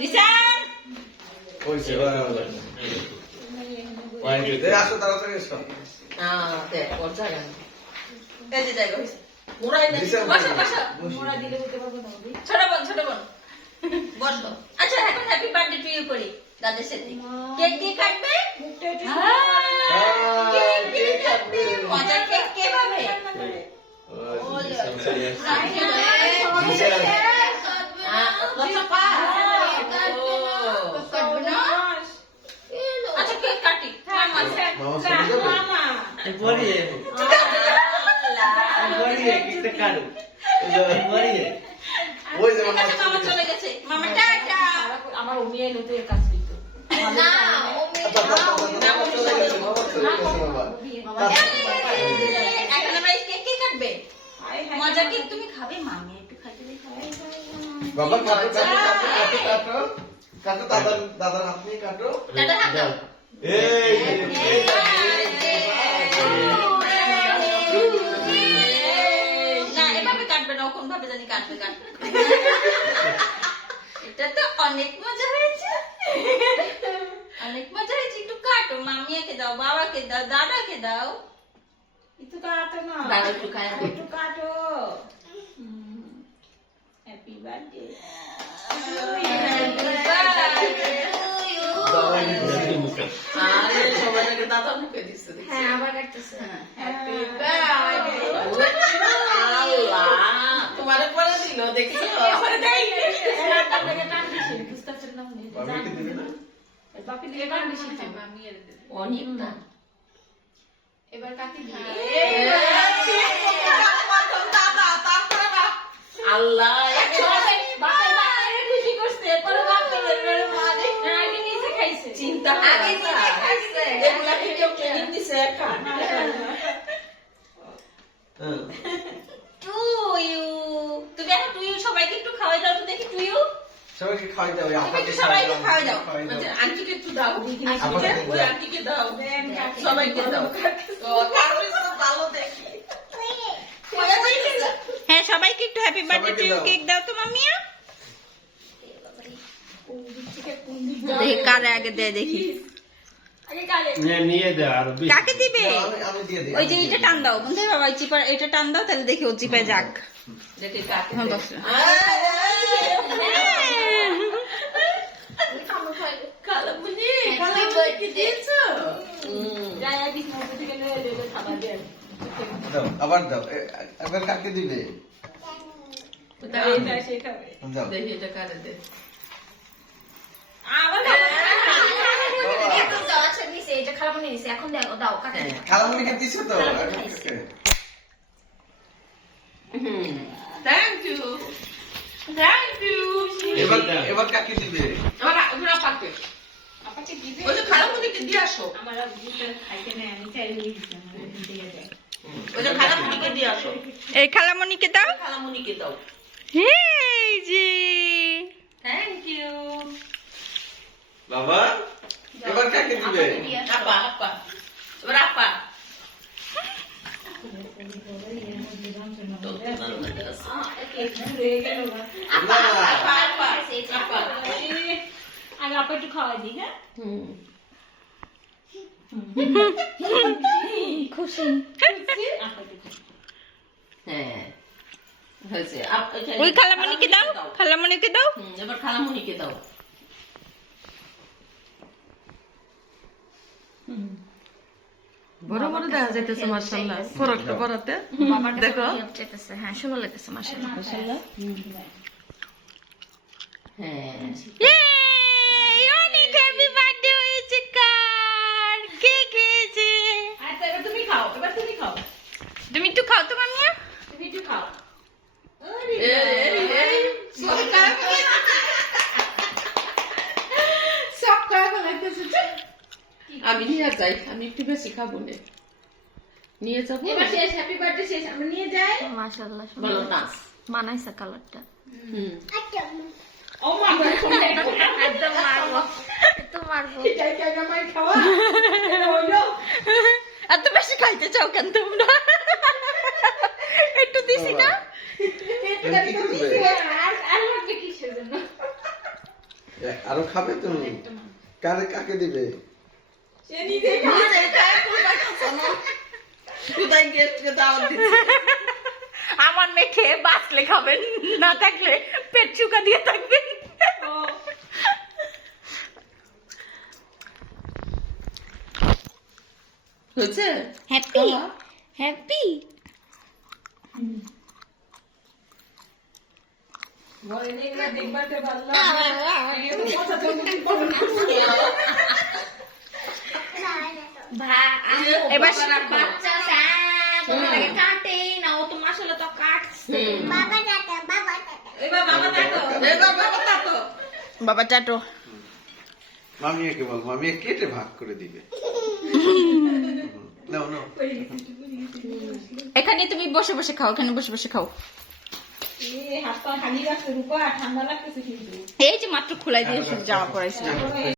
রিসান কইছে ওই দে আসো তাড়াতাড়ি এসো দে ওর জায়গা এই যে জায়গা হইছে মোড়াই না বসো বসো মোড়া দিলে হতে পারবো না ছোট বোন বসো আচ্ছা এখন হ্যাপি বার্থডে টু ইউ করি দাদার সাথে কেক কে কাটবে কেক কাটবে মজা কেক কে পাবে আচ্ছা কেক কাটি মামা চলে গেছে মামা টাটা আমার ওমিয়ে নতে কাজ হইতো না এখন আমরা কেক কে কাটবে মজা কেক তুমি খাবে মামি একটু খাইতে দেই বাবা কাটো দাদার হাত নিয়ে কাটো দাদা হাত দাও এই না এভাবে কাটবে না কোন ভাবে জানি কাটবে এটা তো অনেক মজা হয়েছে একটু কাটো মামিয়াকে দাও বাবাকে দাও দাদাকে দাও একটু কাটো না দাদা একটু খায় একটু কাটো হ্যাপি বার্থডে আরে সবাইকে দাদা মুখে দিচ্ছে হ্যাঁ আবার কাটতেছে হ্যাপি বার্থডে আল্লাহ তোমারে পরে দিল দেখছো পরে দেই আপনাকে টান দিছি বুঝতে পারছেন না বাবাকে দিবি না বাপি দিয়ে টান দিছি অনেক না এবার কাটি দিই আল্লাহ খুশি করছে পরে বাপ আগে নিজে খাইছে চিন্তা আগে নিজে খাইছে এগুলাকে কেউ ট্রেনিং দিছে একা টু ইউ তুমি এখন টু ইউ সবাইকে একটু খাওয়াই দাও তো দেখি টু ইউ সবাইকে খাওয়াই দাও একটু সবাইকে খাওয়াই দাও আন্টিকে একটু দাও ওই আন্টিকে দাও সবাইকে দাও ভালো দেখি হ্যাঁ সবাইকে একটু happy birthday to you cake দাও তো মামিয়া দেখি কারে আগে দেয় দেখি নিয়ে দে আর কাকে দিবে আমি দিয়ে দিই ওই যে এটা টান দাও বন্ধু বাবা চিপার এটা টান দাও তাহলে দেখি ও চিপায় যাক দেখি কাকে বসো কালামুনি কালামুনি দিয়েছো যাই আগে মোটর থেকে নিয়ে খাবার দেন দাও আবার দাও এবার কাকে দিবে এটা সে খাবে যাও দেখি এটা কারে দে আবার আচ্ছা নিছে এটা খারাপ নিছে এখন দাও দাও কাকে খালামুনিকে দিছো তো থ্যাংক ইউ এবার কাকে দিবে ওরা পাকে আপাকে দিবে ওই যে খালামুনিকে দিয়ে আসো আমার দুটো খাইতে না আমি চাই লই দিতাম দিয়ে দাও ওই যে খালামুনিকে দিয়ে আসো এই খালামুনিকে দাও খালামুনিকে দাও এই জি থ্যাংক ইউ বাবা এবার কাকে দিবে আপা আপা এবার আপা আমি আপা একটু খাওয়াই দিই হ্যাঁ খুশি আপা একটু হ্যাঁ হয়েছে ওই খালামুনিকে দাও খালামুনিকে দাও এবার খালামুনিকে দাও বড় বড় দেখা যাইতেছে মাশাআল্লাহ ফরকটা পরাতে দেখো হ্যাঁ সুন্দর লাগতেছে মাশাআল্লাহ মাশাআল্লাহ হ্যাঁ অনেক হ্যাপি বার্থডে হয়েছে কার কে খেয়েছে আচ্ছা এবার তুমি খাও তুমি একটু খাও তো মামিয়া তুমি একটু খাও সব খাওয়া লাগতেছে আমি নিয়ে যাই আমি একটু বেশি খাবো না নিয়ে যাবো এবার শেষ হ্যাপি বার্থডে শেষ আমরা নিয়ে যাই মাশাআল্লাহ ভালো নাচ মানাইছে কালারটা ও মা একদম মারবো তো মারবো এটাই কি আমার খাওয়া হলো এত বেশি খাইতে চাও কেন তোমরা একটু দিছি না কি করবে আর লাগবে কিসের জন্য আরো খাবে তুমি? কাকে দিবে? সে নিজে খায় পুরোটা খাচ্ছে না। কোথায় গেস্টকে দাওয়াত দিচ্ছে? আমার মেয়ে খেয়ে বাঁচলে খাবেন, না থাকলে পেট চুকা দিয়ে থাকবেন। হয়েছে? হ্যাপি হ্যাপি ঘরে নিয়ে গেলে দেখবারতে পারলাম। এবার বাচ্চা কাটে না, ও তো মাসালা তো কাটছে। এবার বাবা দেখো। বাবা টাটো। মামিয়াকে বল, মামিয়া কেটে ভাগ করে দিবে। নাও নাও। এখানে তুমি বসে বসে খাও, এখানে বসে বসে খাও। হাত পা খালি রাখছে রূপা, ঠান্ডা লাগতেছে কিন্তু। এই যে মাত্র খোলাই দিয়ে জামা পরাইছিলাম।